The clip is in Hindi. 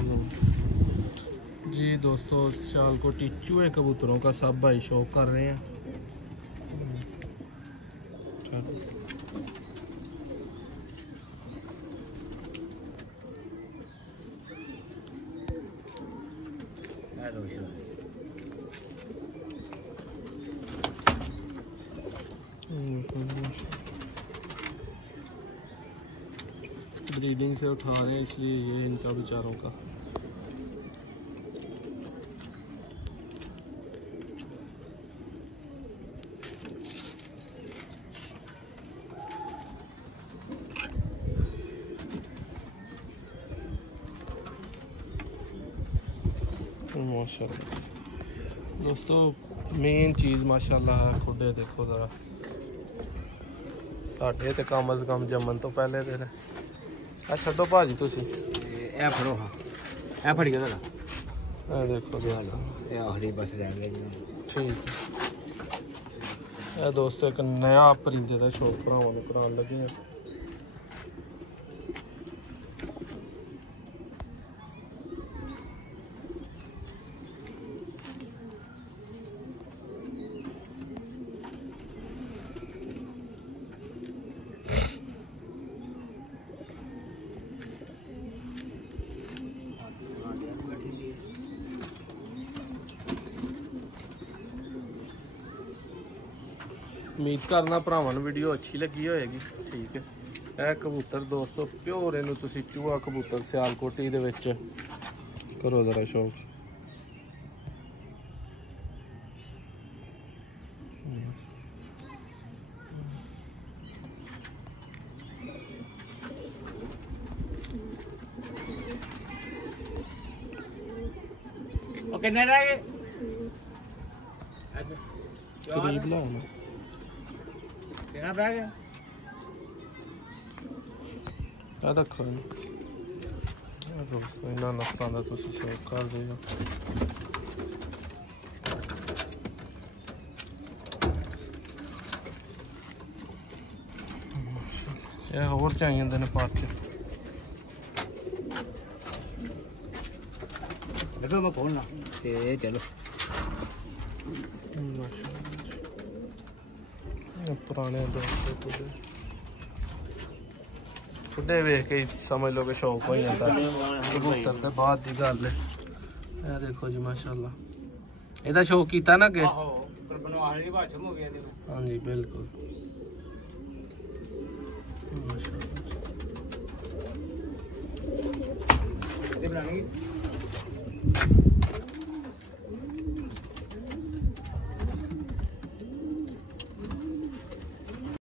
जी दोस्तों, सियालकोटी चूहे कबूतरों का सब भाई शौक कर रहे हैं। ब्रीडिंग से उठा रहे हैं इसलिए ये इनका बेचारों का। माशाल्लाह दोस्तों, मेन चीज़ माशाल्लाह है खुडे देखो ज़रा, साढ़े तो कम अज कम जमन तो पहले दे अच्छा तो भाजी तुम फड़ो। हाँ ए फड़ी गया देखो आखिरी बस रह गया जी। ठीक है दोस्तों, एक नया परिंदे का शौक भरावां नूं कराउण लगे हैं। उम्मीद करना भरावां नूं वीडियो अच्छी लगी होएगी। ठीक है, यह कबूतर दोस्तों प्योर इनू तुसी चूहा कबूतर सियालकोटी दे विच करो जरा शौक। कितने रह गए? करीब ला ना कितना बैग है? रखो दोस्तों, इन्ना नस्तां दा तुसीं शौक कर देगा। यह होर चाहिए ने पार्च देखो मैं खोलना ते चलो। पुराने दोस्तों खुडे वेख के समझ लो कि शौक हो जाता है। कबूतर तो बाद की गल है। देखो जी माशाल्लाह, ਇਹਦਾ शौक किया ना कि हाँ जी बिल्कुल। बनानी